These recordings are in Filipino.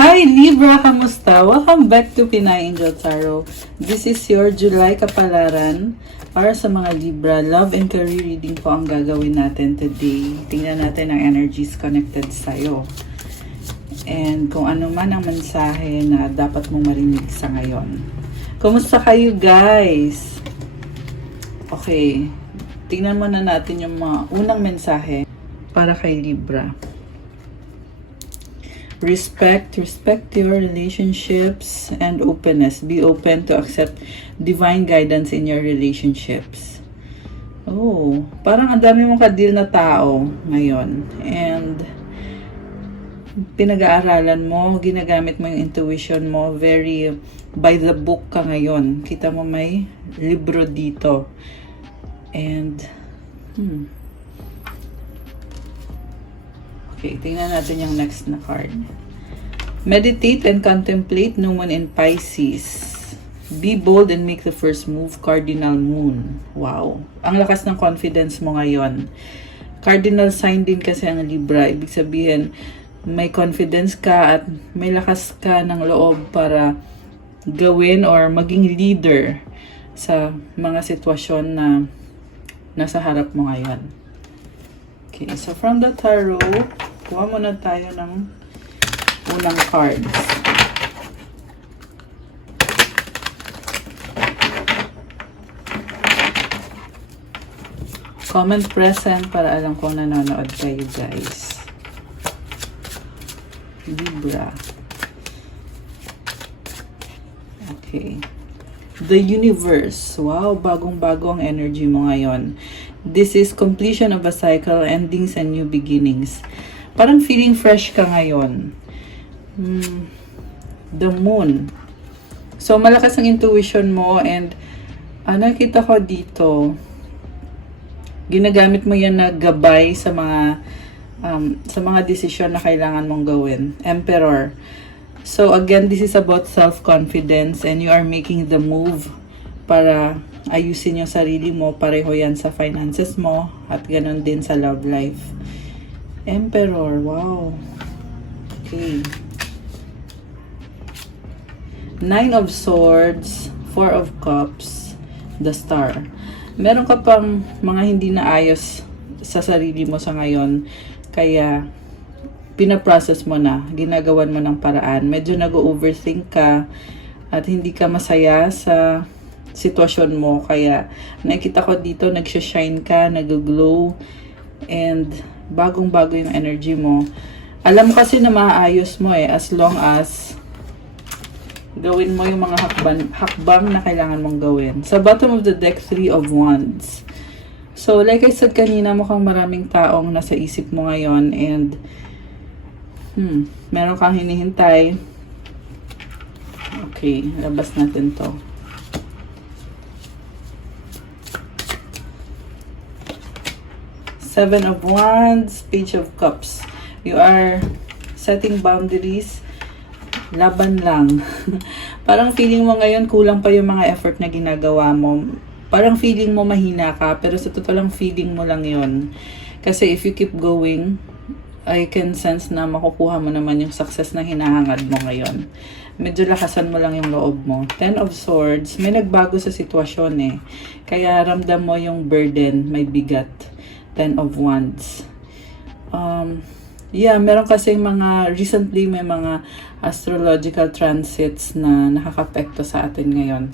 Hi Libra, kamusta? Welcome back to Pinay Angel Tarot. This is your July kapalaran para sa mga Libra. Love and career reading po ang gagawin natin today. Tingnan natin ang energies connected sa'yo. And kung ano man ang mensahe na dapat mong marinig sa ngayon. Kumusta kayo guys? Okay, tingnan muna natin yung mga unang mensahe para kay Libra. Respect your relationships and openness. Be open to accept divine guidance in your relationships. Oh, parang ang dami mong kadil na tao ngayon. And pinag-aaralan mo, ginagamit mo yung intuition mo, very by the book ka ngayon. Kita mo may libro dito. And okay, tingnan natin yung next na card. Meditate and contemplate, New Moon in Pisces. Be bold and make the first move, Cardinal Moon. Wow. Ang lakas ng confidence mo ngayon. Cardinal sign din kasi ang Libra. Ibig sabihin, may confidence ka at may lakas ka ng loob para gawin or maging leader sa mga sitwasyon na nasa harap mo ngayon. Okay, so from the tarot, kuha muna tayo ng unang cards. Comment present para alam kung nanonood kayo guys. Libra. Okay. The universe. Wow, bagong-bago ang energy mo ngayon. This is completion of a cycle, endings and new beginnings. Parang feeling fresh ka ngayon. The moon. So, malakas ang intuition mo and nakita ko dito, ginagamit mo yan na gabay sa mga desisyon na kailangan mong gawin. Emperor. So, again, this is about self-confidence and you are making the move para ayusin yung sarili mo. Pareho yan sa finances mo at ganun din sa love life. Emperor, wow. Okay. Nine of Swords, Four of Cups, the Star. Meron ka pang mga hindi naayos sa sarili mo sa ngayon, kaya pinaprocess mo na, ginagawan mo ng paraan. Medyo nag-overthink ka at hindi ka masaya sa sitwasyon mo, kaya nakita ko dito, nagsha-shine ka, nag-glow, and bagong-bago yung energy mo. Alam mo kasi na maayos mo as long as gawin mo yung mga hakbang na kailangan mong gawin. Sa bottom of the deck, Three of Wands. So, like I said kanina, mukhang maraming taong nasa isip mo ngayon and meron kang hinihintay. Okay, labas natin to. Seven of Wands, Page of Cups. You are setting boundaries. Laban lang. Parang feeling mo ngayon kulang pa yung mga effort na ginagawa mo. Parang feeling mo mahina ka, pero sa totoo lang feeling mo lang yon. Kasi if you keep going, I can sense na makukuha mo naman yung success na hinahangad mo ngayon. Medyo lakasan mo lang yung loob mo. Ten of Swords, may nagbago sa sitwasyon Kaya ramdam mo yung burden, may bigat. Ten of Wands. Meron kasi recently may mga astrological transits na nakaka-apekto sa atin ngayon.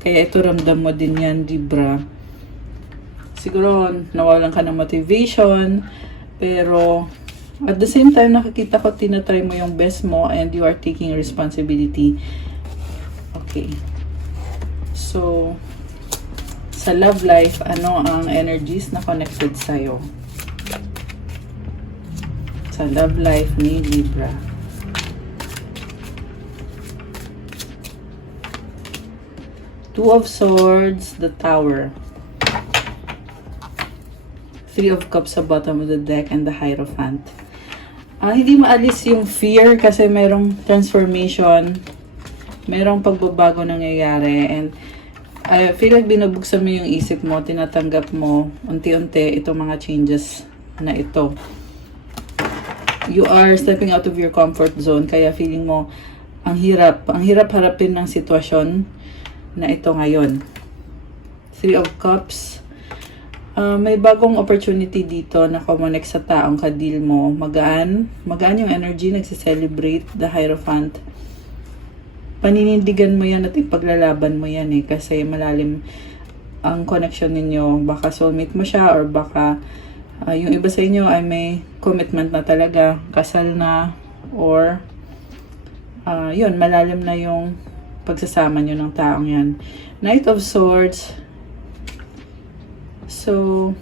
Kaya ito ramdam mo din yan, Libra. Siguro nawalan ka ng motivation, pero at the same time nakikita ko tinatry mo yung best mo and you are taking responsibility. Okay. So, sa love life, ano ang energies na connected sa'yo? Sa love life ni Libra. Two of Swords, the Tower. Three of Cups sa bottom of the deck and the Hierophant. Hindi maalis yung fear kasi merong transformation, merong pagbabago nangyayari, and I feel like binubuksan mo yung isip mo, tinatanggap mo unti-unti itong mga changes na ito. you are stepping out of your comfort zone, kaya feeling mo ang hirap harapin ng sitwasyon na ito ngayon. Three of Cups. May bagong opportunity dito na kumonek sa taong kadil mo. Magaan yung energy, nagse-celebrate the Hierophant. Paninindigan mo yan at ipaglalaban mo yan kasi malalim ang connection ninyo. Baka soulmate mo siya, or baka yung iba sa inyo ay may commitment na talaga, kasal na, or yun, malalim na yung pagsasama nyo ng taong yan. Knight of Swords. So,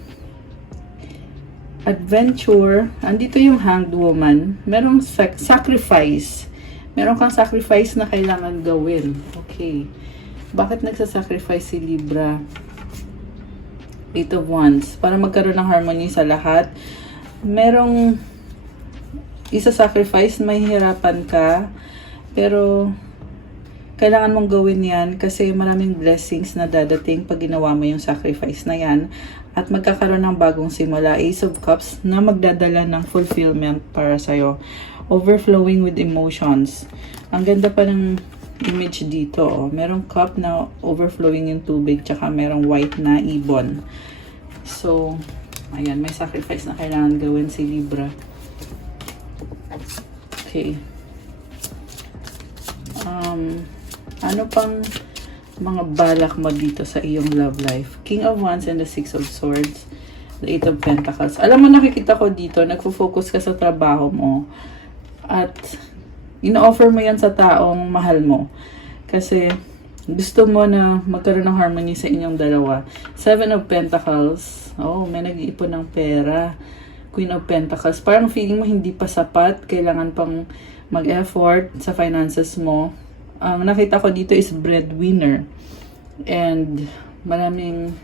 adventure. Andito yung Hanged Woman. Merong sacrifice. Meron kang sacrifice na kailangan gawin. Okay. Bakit nagsasacrifice si Libra? Eight of Wands. Para magkaroon ng harmony sa lahat. Merong isa-sacrifice, may hirapan ka. Pero kailangan mong gawin yan kasi maraming blessings na dadating pag ginawa mo yung sacrifice na yan. At magkakaroon ng bagong simula. Ace of Cups na magdadala ng fulfillment para sa'yo. Overflowing with emotions. Ang ganda pa ng image dito. Merong cup na overflowing yung tubig, tsaka merong white na ibon. So, ayan, may sacrifice na kailangan gawin si Libra. Okay. Ano pang mga balak mo dito sa iyong love life? King of Wands and the Six of Swords. The Eight of Pentacles. Alam mo, nakikita ko dito, nagfo-focus ka sa trabaho mo. At ino-offer mo yan sa taong mahal mo. Kasi gusto mo na magkaroon ng harmony sa inyong dalawa. Seven of Pentacles. Oh, may nag-iipon ng pera. Queen of Pentacles. Parang feeling mo hindi pa sapat. Kailangan pang mag-effort sa finances mo. Ang nakita ko dito is breadwinner. And maraming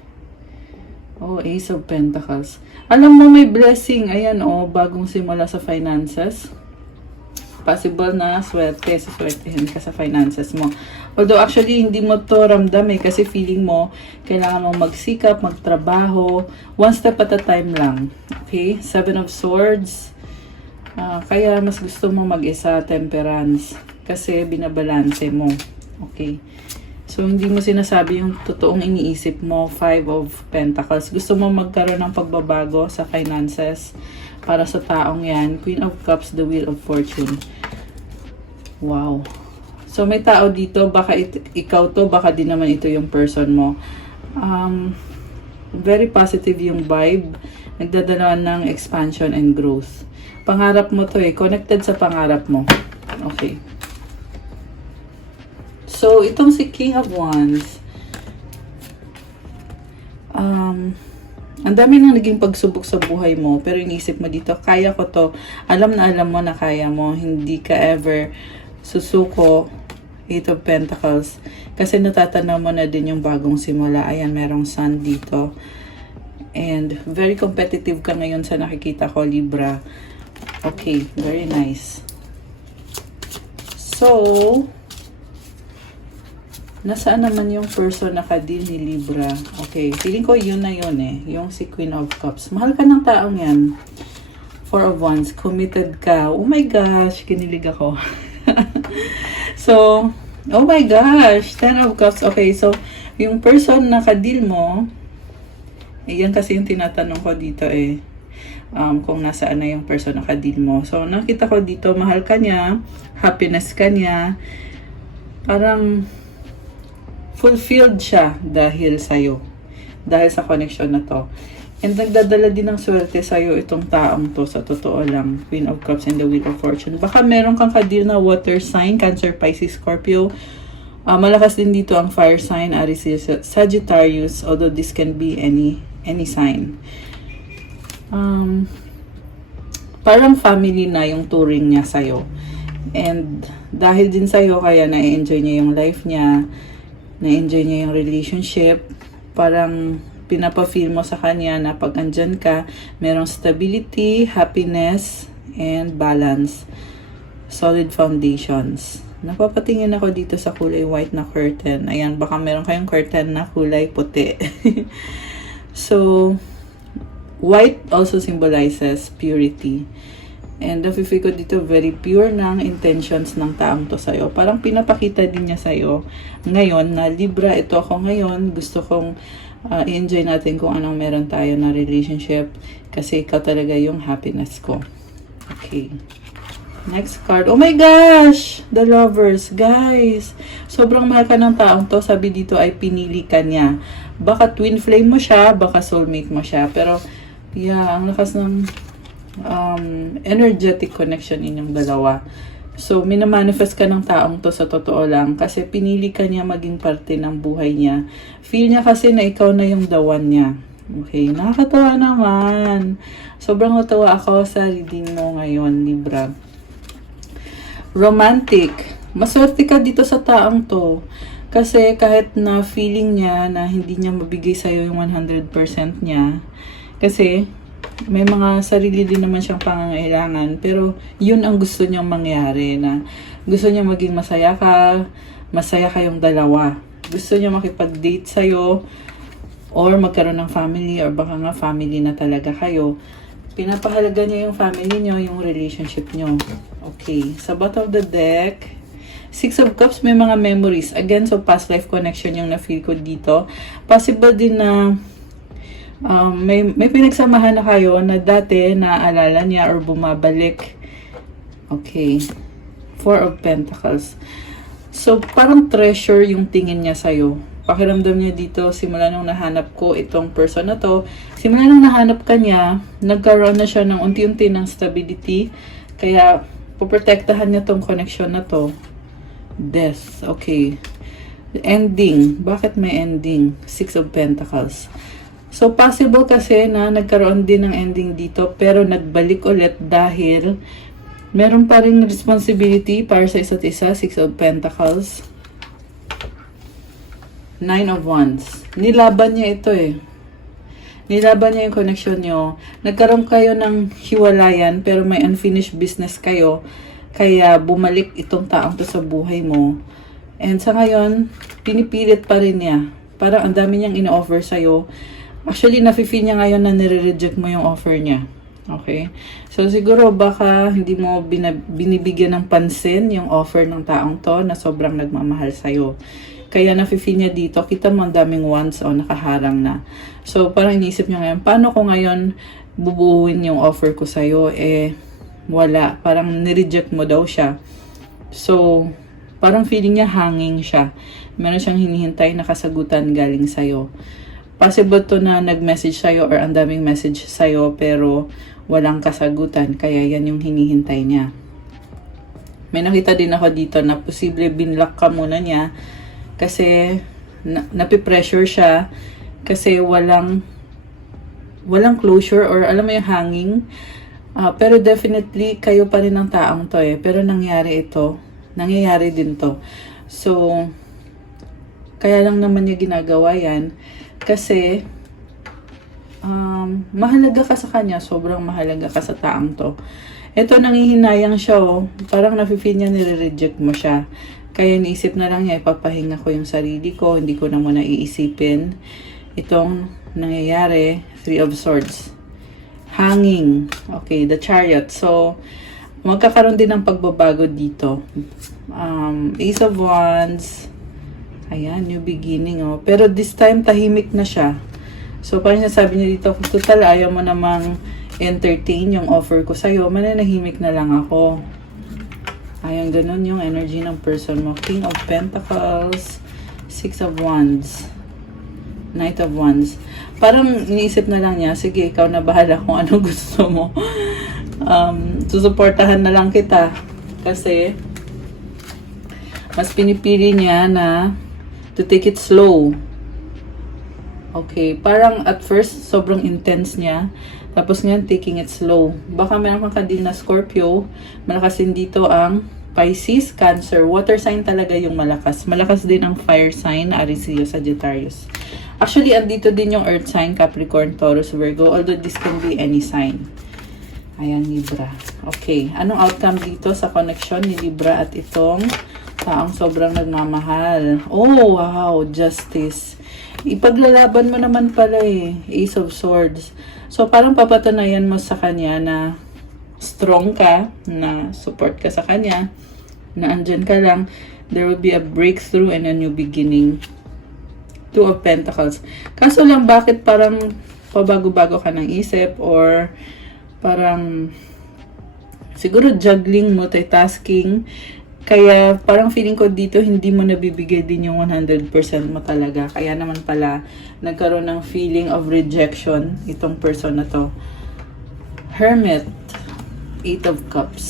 Ace of Pentacles. Alam mo, may blessing. Ayan, bagong simula sa finances. Possible na swertehin ka sa finances mo. Although actually, hindi mo to ramdam kasi feeling mo, kailangan mong magsikap, magtrabaho. One step at a time lang. Okay? Seven of Swords. Kaya mas gusto mo mag-isa, Temperance. Kasi binabalanse mo. Okay? So, hindi mo sinasabi yung totoong iniisip mo. Five of Pentacles. Gusto mo magkaroon ng pagbabago sa finances para sa taong yan. Queen of Cups, the Wheel of Fortune. Wow. So, may tao dito. Baka ikaw to, baka di naman ito yung person mo. Very positive yung vibe. Nagdadala ng expansion and growth. Pangarap mo to connected sa pangarap mo. Okay. So, itong si King of Wands, ang dami nang naging pagsubok sa buhay mo, pero inisip mo dito, kaya ko to. Alam na alam mo na kaya mo. Hindi ka ever susuko. Eight of Pentacles. Kasi natatanaw mo na din yung bagong simula. Ayan, merong sun dito. And very competitive ka ngayon sa nakikita ko, Libra. Okay, very nice. So, nasaan naman yung person na kadil ni Libra? Okay, feeling ko yun na yun yung si Queen of Cups. Mahal ka ng taong yan. Four of Wands, committed ka. Oh my gosh, kinilig ako. So, oh my gosh, Ten of Cups. Okay, so, yung person na kadil mo, yan kasi yung tinatanong ko dito kung nasaan na yung person na kadil mo. So, nakita ko dito, mahal ka niya, happiness ka niya, parang fulfilled siya dahil sa'yo. Dahil sa connection na to. And nagdadala din ng swerte sa'yo itong taong to, sa totoo lang. Queen of Cups and the Wheel of Fortune. Baka meron kang kadil na water sign, Cancer, Pisces, Scorpio. Malakas din dito ang fire sign, Aries, Sagittarius, although this can be any sign. Parang family na yung touring niya sa'yo. And dahil din sa'yo, kaya na-enjoy niya yung life niya, na-enjoy niya yung relationship, parang pinapa-feel mo sa kanya na pag andyan ka, merong stability, happiness, and balance. Solid foundations. Napapatingin ako dito sa kulay white na curtain. Ayan, baka meron kayong curtain na kulay puti. So, white also symbolizes purity. And nafe-feel ko dito very pure ng intentions ng taong to sa'yo. Parang pinapakita din niya sa'yo ngayon na Libra, ito ako ngayon. Gusto kong i-enjoy natin kung anong meron tayo na relationship. Kasi ikaw talaga yung happiness ko. Okay. Next card. Oh my gosh! The Lovers. Guys, sobrang mahal ka ng taong to. Sabi dito ay pinili ka niya. Baka twin flame mo siya, baka soulmate mo siya. Pero, yeah, ang lakas ng energetic connection inyong dalawa. So, minamanifest ka ng taong to sa totoo lang kasi pinili ka niya maging parte ng buhay niya. Feel niya kasi na ikaw na yung the one niya. Okay, nakakatawa naman. Sobrang natawa ako sa reading mo ngayon, Libra. Romantic. Maswerte ka dito sa taong to. Kasi kahit na feeling niya na hindi niya mabigay sa'yo yung 100% niya. Kasi may mga sarili din naman siyang pangangailangan, pero yun ang gusto niyang mangyari, na gusto niya maging masaya kayong dalawa. Gusto niya makipag-date sa'yo, or magkaroon ng family, or baka nga family na talaga kayo. Pinapahalaga niya yung family niyo, yung relationship niyo. Okay, sa bottom of the deck, Six of Cups, may mga memories. Again, so past life connection yung na-feel ko dito. Possible din na may pinagsamahan na kayo na dati naaalala niya or bumabalik. Okay. Four of Pentacles. So, parang treasure yung tingin niya sa'yo. Pakiramdam niya dito, simula nung nahanap ko itong person na to, simula nung nahanap ka niya, nagkaroon na siya ng unti-unti ng stability. Kaya, poprotektahan niya tong connection na to. Death. Okay. Ending. Bakit may ending? Six of Pentacles. So, possible kasi na nagkaroon din ng ending dito, pero nagbalik ulit dahil meron pa rin responsibility para sa isa't isa. Six of Pentacles. Nine of Wands. Nilaban niya ito eh. Nilaban niya yung connection niyo. Nagkaroon kayo ng hiwalayan, pero may unfinished business kayo. Kaya bumalik itong taong to sa buhay mo. And sa ngayon, pinipilit pa rin niya. Parang ang dami niyang ino-offer sa'yo. Actually, nafe-feel niya ngayon na nire-reject mo yung offer niya. Okay? So, siguro baka hindi mo binibigyan ng pansin yung offer ng taong to na sobrang nagmamahal sa'yo. Kaya nafe-feel niya dito, kita mo ang daming wands o nakaharang na. So, parang iniisip niya ngayon, paano ko ngayon bubuuin yung offer ko sa'yo? Wala. Parang nireject mo daw siya. So, parang feeling niya hanging siya. Meron siyang hinihintay na kasagutan galing sa'yo. Possible to na nag-message sa'yo or ang daming message sa'yo pero walang kasagutan. Kaya yan yung hinihintay niya. May nakita din ako dito na posible binlock ka muna niya kasi napipressure siya kasi walang closure or alam mo yung hanging. Pero definitely kayo pa rin ang taong to eh. Pero nangyayari din to. So, kaya lang naman niya ginagawa yan. Kasi, mahalaga ka sa kanya. Sobrang mahalaga ka sa taong to. Ito, nangihinayang siya, oh. Parang nafe-feel niya nire-reject mo siya. Kaya niisip na lang niya, ipapahinga ko yung sarili ko. Hindi ko na muna iisipin. Itong nangyayari, Three of Swords. Hanging. Okay, the Chariot. So, magkakaroon din ng pagbabago dito. Ace of Wands. Ayan, new beginning, oh. Pero this time, tahimik na siya. So, parang sabi niya dito, kung total ayaw mo namang entertain yung offer ko sa'yo, mananahimik na lang ako. Ayan, ganun yung energy ng person mo. King of Pentacles, Six of Wands, Knight of Wands. Parang iniisip na lang niya, sige, ikaw na bahala kung ano gusto mo. Susuportahan na lang kita. Kasi, mas pinipili niya na to take it slow. Okay, parang at first, sobrang intense niya. Tapos ngayon, taking it slow. Baka meron kang kadil na Scorpio. Malakas din dito ang Pisces, Cancer. Water sign talaga yung malakas. Malakas din ang fire sign, Aries, Leo, Sagittarius. Actually, andito din yung Earth sign, Capricorn, Taurus, Virgo. Although this can be any sign. Ayan, Libra. Okay, anong outcome dito sa connection ni Libra at itong taong sobrang nagmamahal? Oh, wow, Justice. Ipaglalaban mo naman pala eh. Ace of Swords. So, parang papatunayan mo sa kanya na strong ka, na support ka sa kanya, na andyan ka lang. There will be a breakthrough and a new beginning. Two of Pentacles. Kaso lang, bakit parang pabago-bago ka ng isip, or parang siguro juggling, multitasking, kaya parang feeling ko dito hindi mo nabibigay din yung 100% mo talaga. Kaya naman pala nagkaroon ng feeling of rejection itong person na to. Hermit, 8 of Cups,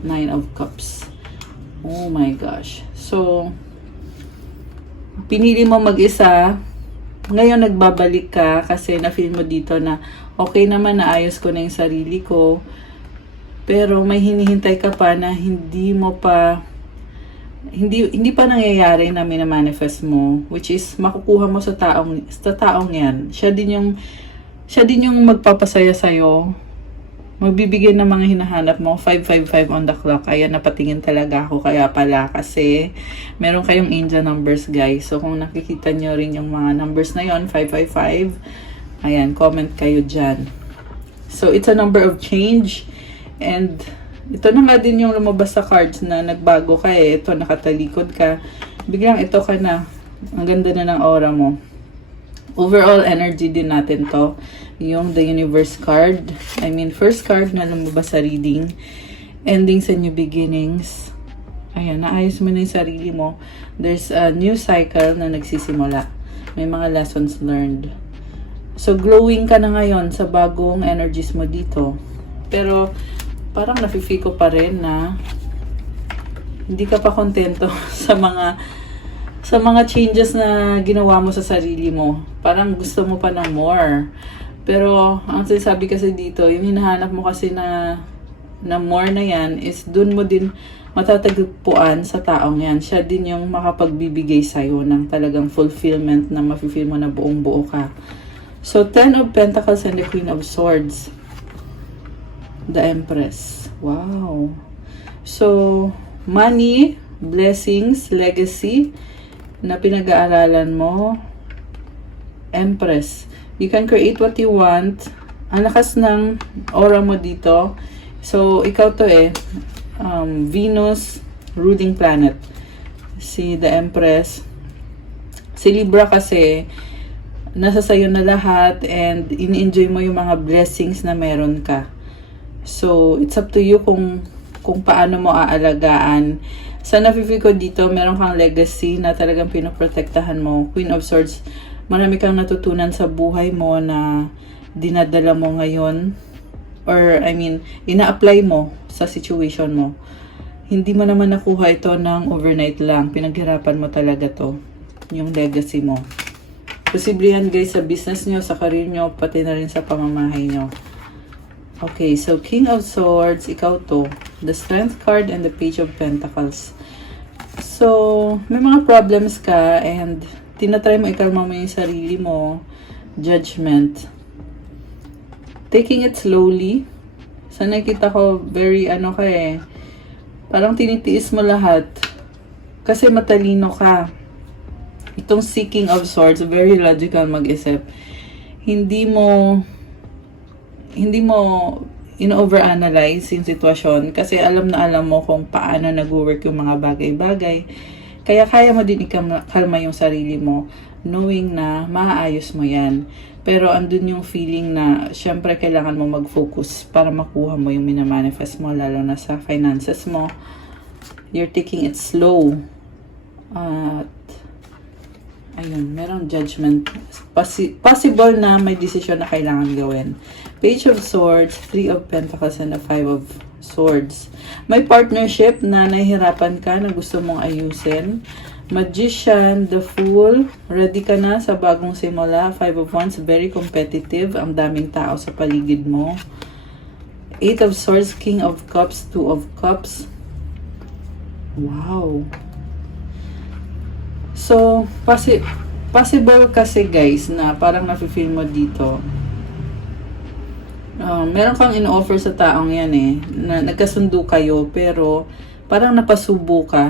9 of Cups. Oh my gosh. So, pinili mo mag-isa. Ngayon nagbabalik ka kasi na-feel mo dito na okay naman, naayos ko na yung sarili ko. Pero may hinihintay ka pa na hindi pa nangyayari na minamanifest mo, which is makukuha mo sa taong yan. Siya din yung magpapasaya sa magbibigay ng mga hinahanap mo. 555 on the clock. Kaya napatingin talaga ako, kaya pala kasi meron kayong angel numbers, guys. So kung nakikita nyo rin yung mga numbers na yon, 555, ayan, comment kayo dyan. So it's a number of change. And ito na nga din yung lumabas sa cards na nagbago ka eh. Ito, nakatalikod ka. Biglang ito ka na. Ang ganda na ng aura mo. Overall energy din natin to. Yung the universe card. I mean, first card na lumabas sa reading. Ending sa new beginnings. Ayan, naayos mo na yung sarili mo. There's a new cycle na nagsisimula. May mga lessons learned. So, glowing ka na ngayon sa bagong energies mo dito. Pero, parang nafe-feel ko pa rin na hindi ka pa kontento sa mga changes na ginawa mo sa sarili mo. Parang gusto mo pa ng more. Pero ang sinasabi kasi dito, yung hinahanap mo kasi na more na yan is dun mo din matatagpuan sa taong yan. Siya din yung makapagbibigay sa'yo ng talagang fulfillment na mafe-feel mo na buong buo ka. So 10 of Pentacles and the Queen of Swords. The Empress. Wow. So, money, blessings, legacy na pinag-aaralan mo. Empress. You can create what you want. Ang lakas ng aura mo dito. So, ikaw to eh. Venus, ruling planet. Si the Empress. Si Libra kasi, nasa sayo na lahat and in-enjoy mo yung mga blessings na meron ka. So, it's up to you kung paano mo aalagaan. Sa nafe-feel ko dito, meron kang legacy na talagang pinoprotektahan mo. Queen of Swords, marami kang natutunan sa buhay mo na dinadala mo ngayon. Or, I mean, ina-apply mo sa situation mo. Hindi mo naman nakuha ito ng overnight lang. Pinaghirapan mo talaga to. Yung legacy mo. Posible yan, guys, sa business nyo, sa career nyo, pati na rin sa pamamahay nyo. Okay, so King of Swords, ikaw to. The Strength card and the Page of Pentacles. So, may mga problems ka and tinatry mo ikalma mo yung sarili mo. Judgment. Taking it slowly. Sa nakita ko, very parang tinitiis mo lahat. Kasi matalino ka. Itong Seeking of Swords, very logical mag-isip. Hindi mo in-overanalyze yung sitwasyon kasi alam mo kung paano nag-work yung mga bagay-bagay. Kaya kaya mo din ikalma yung sarili mo knowing na maaayos mo yan. Pero andun yung feeling na syempre kailangan mo mag-focus para makuha mo yung minamanifest mo, lalo na sa finances mo. You're taking it slow. At ayun, merong judgment. Possible na may decision na kailangan gawin. Page of Swords, 3 of Pentacles, and the 5 of Swords. May partnership na nahihirapan ka na gusto mong ayusin. Magician, the Fool, ready ka na sa bagong simula. 5 of Wands, very competitive. Ang daming tao sa paligid mo. 8 of Swords, King of Cups, 2 of Cups. Wow. So, possible kasi guys na parang nafe-feel mo dito. Meron kang in-offer sa taong yan eh. Na nagkasundo kayo pero parang napasubo ka.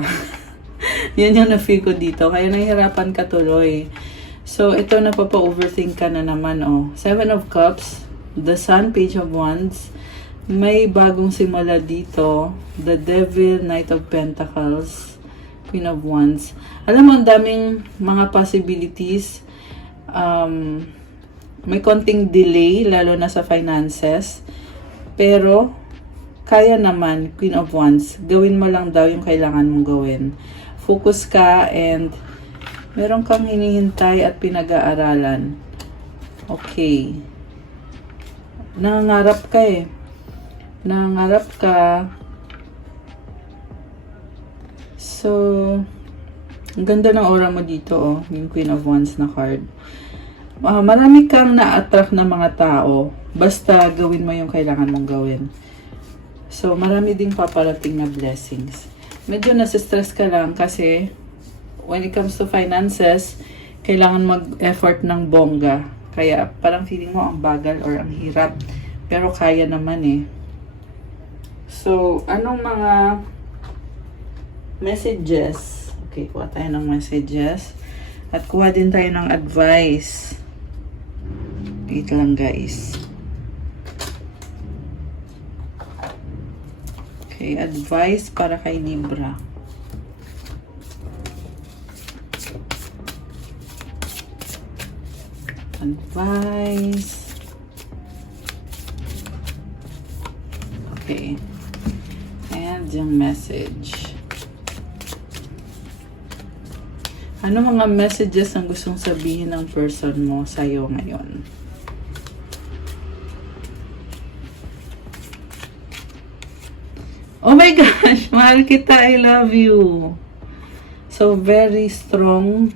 Yan yung na-feel ko dito. Kaya nahihirapan ka tuloy. So, ito napapa-overthink ka na naman. 7 of Cups, the Sun, Page of Wands, may bagong simula dito. The Devil, Knight of Pentacles, Queen of Wands. Alam mo, ang daming mga possibilities. May konting delay, lalo na sa finances. Pero, kaya naman, Queen of Wands. Gawin mo lang daw yung kailangan mong gawin. Focus ka and meron kang hinihintay at pinag-aaralan. Okay. Nangangarap ka eh. Nangangarap ka. So, ang ganda ng aura mo dito, oh. Yung Queen of Wands na card. Marami kang na-attract na mga tao. Basta gawin mo yung kailangan mong gawin. So, marami ding paparating na blessings. Medyo nasistress ka lang kasi when it comes to finances, kailangan mag-effort ng bongga. Kaya parang feeling mo ang bagal or ang hirap. Pero kaya naman eh. So, anong mga messages? Okay, kuha tayo ng messages. At kuha din tayo ng advice. Wait lang guys. Okay, advice para kay Libra. Advice. Okay. And yung message. Ano mga messages ang gustong sabihin ng person mo sa'yo ngayon? Oh my gosh! Mahal kita, I love you! So, very strong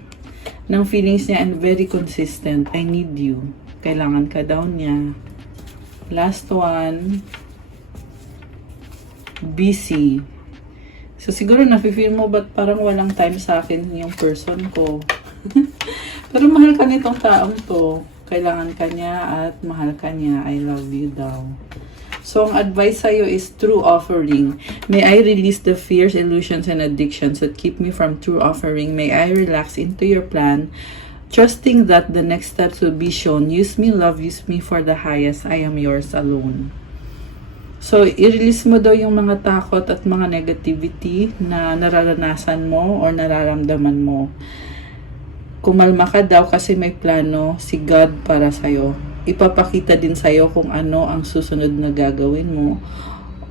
ng feelings niya and very consistent. I need you. Kailangan ka daw niya. Last one. Busy. So, siguro nafe-feel mo ba't parang walang time sa akin yung person ko. Pero mahal ka nitong taong to. Kailangan ka niya at mahal ka niya. I love you daw. So, ang advice sa'yo is true offering. May I release the fears, illusions, and addictions that keep me from true offering. May I relax into your plan, trusting that the next steps will be shown. Use me, love, use me for the highest. I am yours alone. So, i-release mo daw yung mga takot at mga negativity na nararanasan mo or nararamdaman mo. Kumalma ka daw kasi may plano si God para sa'yo. Ipapakita din sa'yo kung ano ang susunod na gagawin mo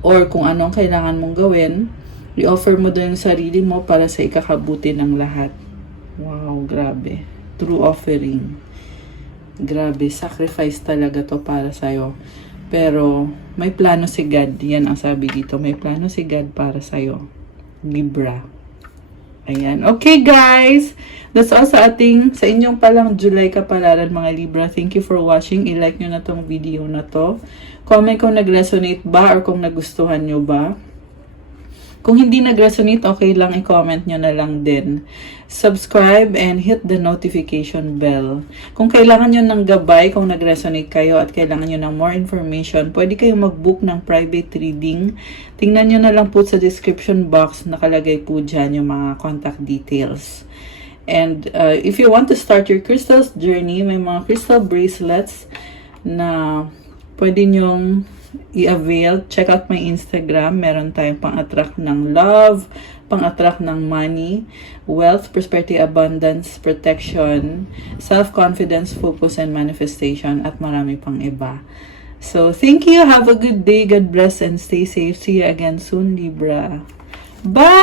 or kung ano ang kailangan mong gawin. I-offer mo daw yung sarili mo para sa ikakabuti ng lahat. Wow, grabe. True offering. Grabe, sacrifice talaga to para sa'yo. Pero, may plano si God. Yan ang sabi dito. May plano si God para sa'yo. Libra. Ayan. Okay, guys. That's all sa inyong palang July kapalaran, mga Libra. Thank you for watching. I-like nyo na tong video na to. Comment kung nag-resonate ba or kung nagustuhan nyo ba. Kung hindi nag-resonate, okay lang, i-comment nyo na lang din. Subscribe and hit the notification bell. Kung kailangan nyo ng gabay, kung nag-resonate kayo at kailangan nyo ng more information, pwede kayong mag-book ng private reading. Tingnan nyo na lang po sa description box, nakalagay po dyan yung mga contact details. And if you want to start your crystals journey, may mga crystal bracelets na pwede nyong i-avail. Check out my Instagram. Meron tayong pang-attract ng love, pang-attract ng money, wealth, prosperity, abundance, protection, self-confidence, focus, and manifestation, at marami pang iba. So, thank you. Have a good day. God bless and stay safe. See you again soon, Libra. Bye!